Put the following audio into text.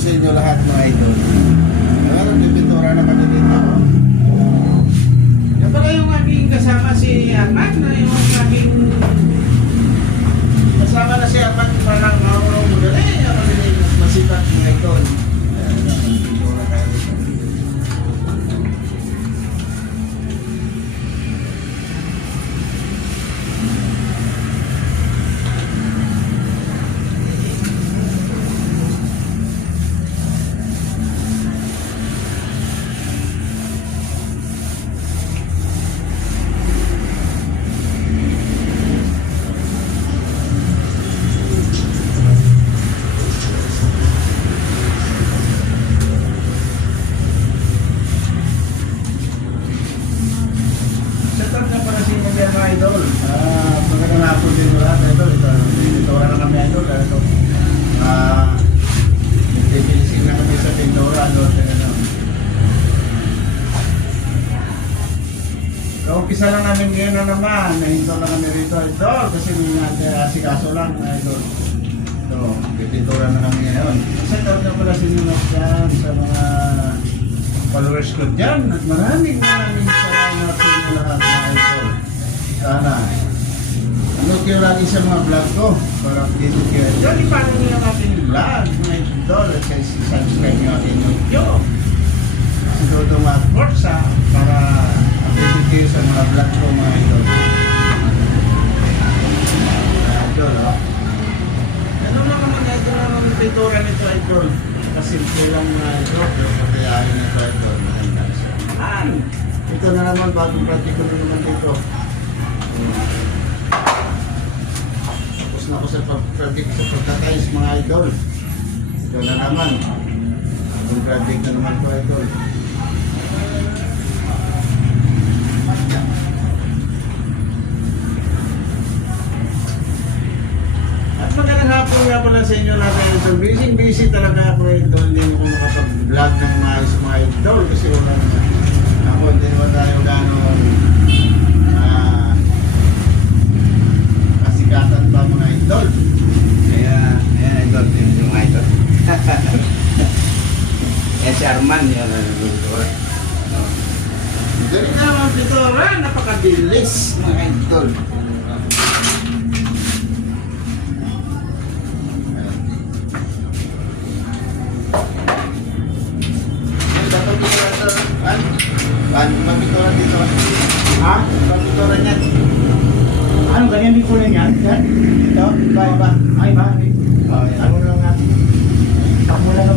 sa inyo lahat mga idol. Ngayon, nagpipintura na kami dito. Yan pala yung aking kasama si Arman, na yung aking kasama na si Arman, parang maurong mudali. Ako din yung masipat mga idol. Ayan, nagpipintura tayo dito. Setup na para si mga idol. Magandang hapon din mo lahat idol. Pintura na kami idol. Ito. Nagtibilisin na kami sa pintura. Umpisa lang namin ngayon na naman. Nahinto lang kami rito idol. Kasi may asikaso lang idol. Ito. Pintura na kami ngayon. Setup na pala sinunod dyan sa mga followers ko dyan. At maraming salamat sa inyo lahat mga idol. Sana ano kayo lagi sa mga vlog ko para dito kayo. Dali paano nyo ang ating vlog mga idol at sa subscribe nyo ating video. Siguro mag-forza para update kayo sa mga vlog ko mga idol. Idol o. Ano lang mga idol ang pintura nito idol. Kasimple lang mga idol. Pero patayahin nito idol. Ito na naman bagong project ko na naman dito. Tapos na ako sa project sa pagkakais mga idol. Ito na naman. Bagong project na naman ko idol. At magandang hapon nga pala sa inyo lahat idol. Busy talaga ako idol. Hindi mo nakapag-vlog ng maayos mga idol. Kasi wala naman. Ako, hindi naman tayo gano'ng kasikatan pa mga idol. Ayan idol, yun yung mga idol. Yan si Arman, yun ang pintura. Ganun na mga pintura, napakabilis mga idol. Pagpintura dito. Ha? Pagpintura niyan. Ano, ganyan din kulay niyan? Yan? Ito? Iba. Ay, ba? Oh, yan. Ano lang natin? Ako lang